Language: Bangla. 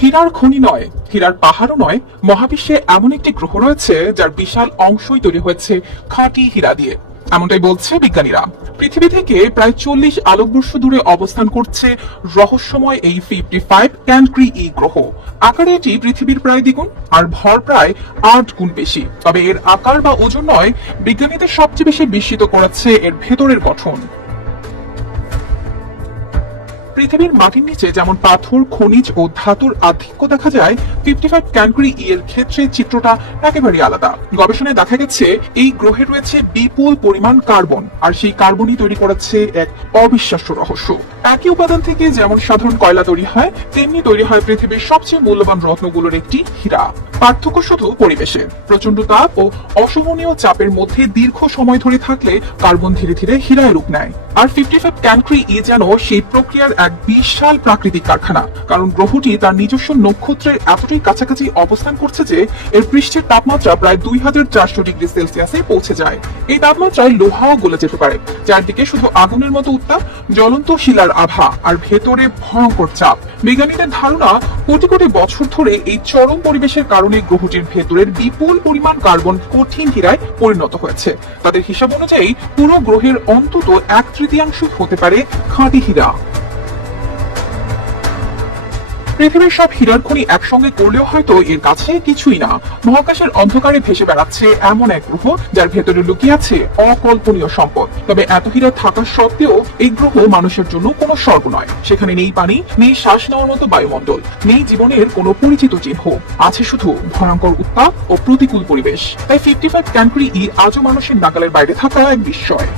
হীরার খনি নয়, হীরার পাহাড়ও নয়, মহাবিশ্বে এমন একটি গ্রহ রয়েছে যার বিশাল অংশই তৈরি হয়েছে খাঁটি হীরা দিয়ে, এমনটাই বলছে বিজ্ঞানীরা। পৃথিবী থেকে প্রায় 40 আলোকবর্ষ দূরে অবস্থান করছে রহস্যময় এই 55 ক্যান্ক্রি ই গ্রহ। আকারে এটি পৃথিবীর প্রায় দ্বিগুণ, আর ভর প্রায় 8 গুণ বেশি। তবে এর আকার বা ওজন নয়, বিজ্ঞানীদের সবচেয়ে বেশি বিস্মিত করেছে এর ভেতরের গঠন। পৃথিবীর মাটির নিচে যেমন পাথর, খনিজ ও ধাতুর আধিক্য দেখা যায়, 55 ক্যান্ক্রি ই এর ক্ষেত্রে চিত্রটা একেবারে আলাদা। গবেষণায় দেখা গেছে এই গ্রহে রয়েছে বিপুল পরিমাণ কার্বন, আর সেই কার্বনই তৈরি করেছে এক অবিশ্বাস্য রহস্য। একই উপাদান থেকে যেমন সাধারণ কয়লা তৈরি হয়, তেমনি তৈরি হয় পৃথিবীর সবচেয়ে মূল্যবান রত্নগুলোর একটি হীরা। পার্থক্য শুধু পরিবেশে। প্রচন্ড তাপ ও অসহনীয় চাপের মধ্যে দীর্ঘ সময় ধরে থাকলে কার্বন ধীরে ধীরে হীরায় রূপ নেয়। আর 55 ক্যান্ক্রি ই যেন সেই প্রক্রিয়ার এক বিশাল প্রাকৃতিক কারখানা, কারণ গ্রহটি তার নিজস্ব নক্ষত্রের এতটাই কাছাকাছি অবস্থান করছে যে এর পৃষ্ঠের তাপমাত্রা প্রায় 2400 ডিগ্রি সেলসিয়াসে পৌঁছে যায়। এই তাপমাত্রায় লোহাও গলে যেতে পারে। চারদিকে শুধু আগুনের মতো উত্তাপ, জ্বলন্ত শিলার আভা, আর ভেতরে ভয়ঙ্কর চাপ। বিজ্ঞানীদের ধারণা, কোটি কোটি বছর ধরে এই চরম পরিবেশের কারণে গ্রহটির ভেতরের বিপুল পরিমাণ কার্বন কঠিন হীরায় পরিণত হয়েছে। তাদের হিসাব অনুযায়ী পুরো গ্রহের অন্তত 1/3 হতে পারে খাঁটি হীরা। পৃথিবীর সব হীরার খনি একসঙ্গে করলেও হয়তো এর কাছে কিছুই না। মহাকাশের অন্ধকারে ভেসে বেড়াচ্ছে এমন এক গ্রহ যার ভেতরে লুকিয়ে আছে অকল্পনীয় সম্পদ। তবে এত হীরা থাকা সত্ত্বেও এই গ্রহ মানুষের জন্য কোনো স্বর্গ নয়। সেখানে নেই পানি, নেই শ্বাস নেওয়ার মতো বায়ুমণ্ডল, নেই জীবনের কোনো পরিচিত চিহ্ন। আছে শুধু ভয়ঙ্কর উত্তাপ ও প্রতিকূল পরিবেশ। তাই 55 ক্যান্ক্রি ই আজও মানুষের নাগালের বাইরে থাকা এক বিস্ময়।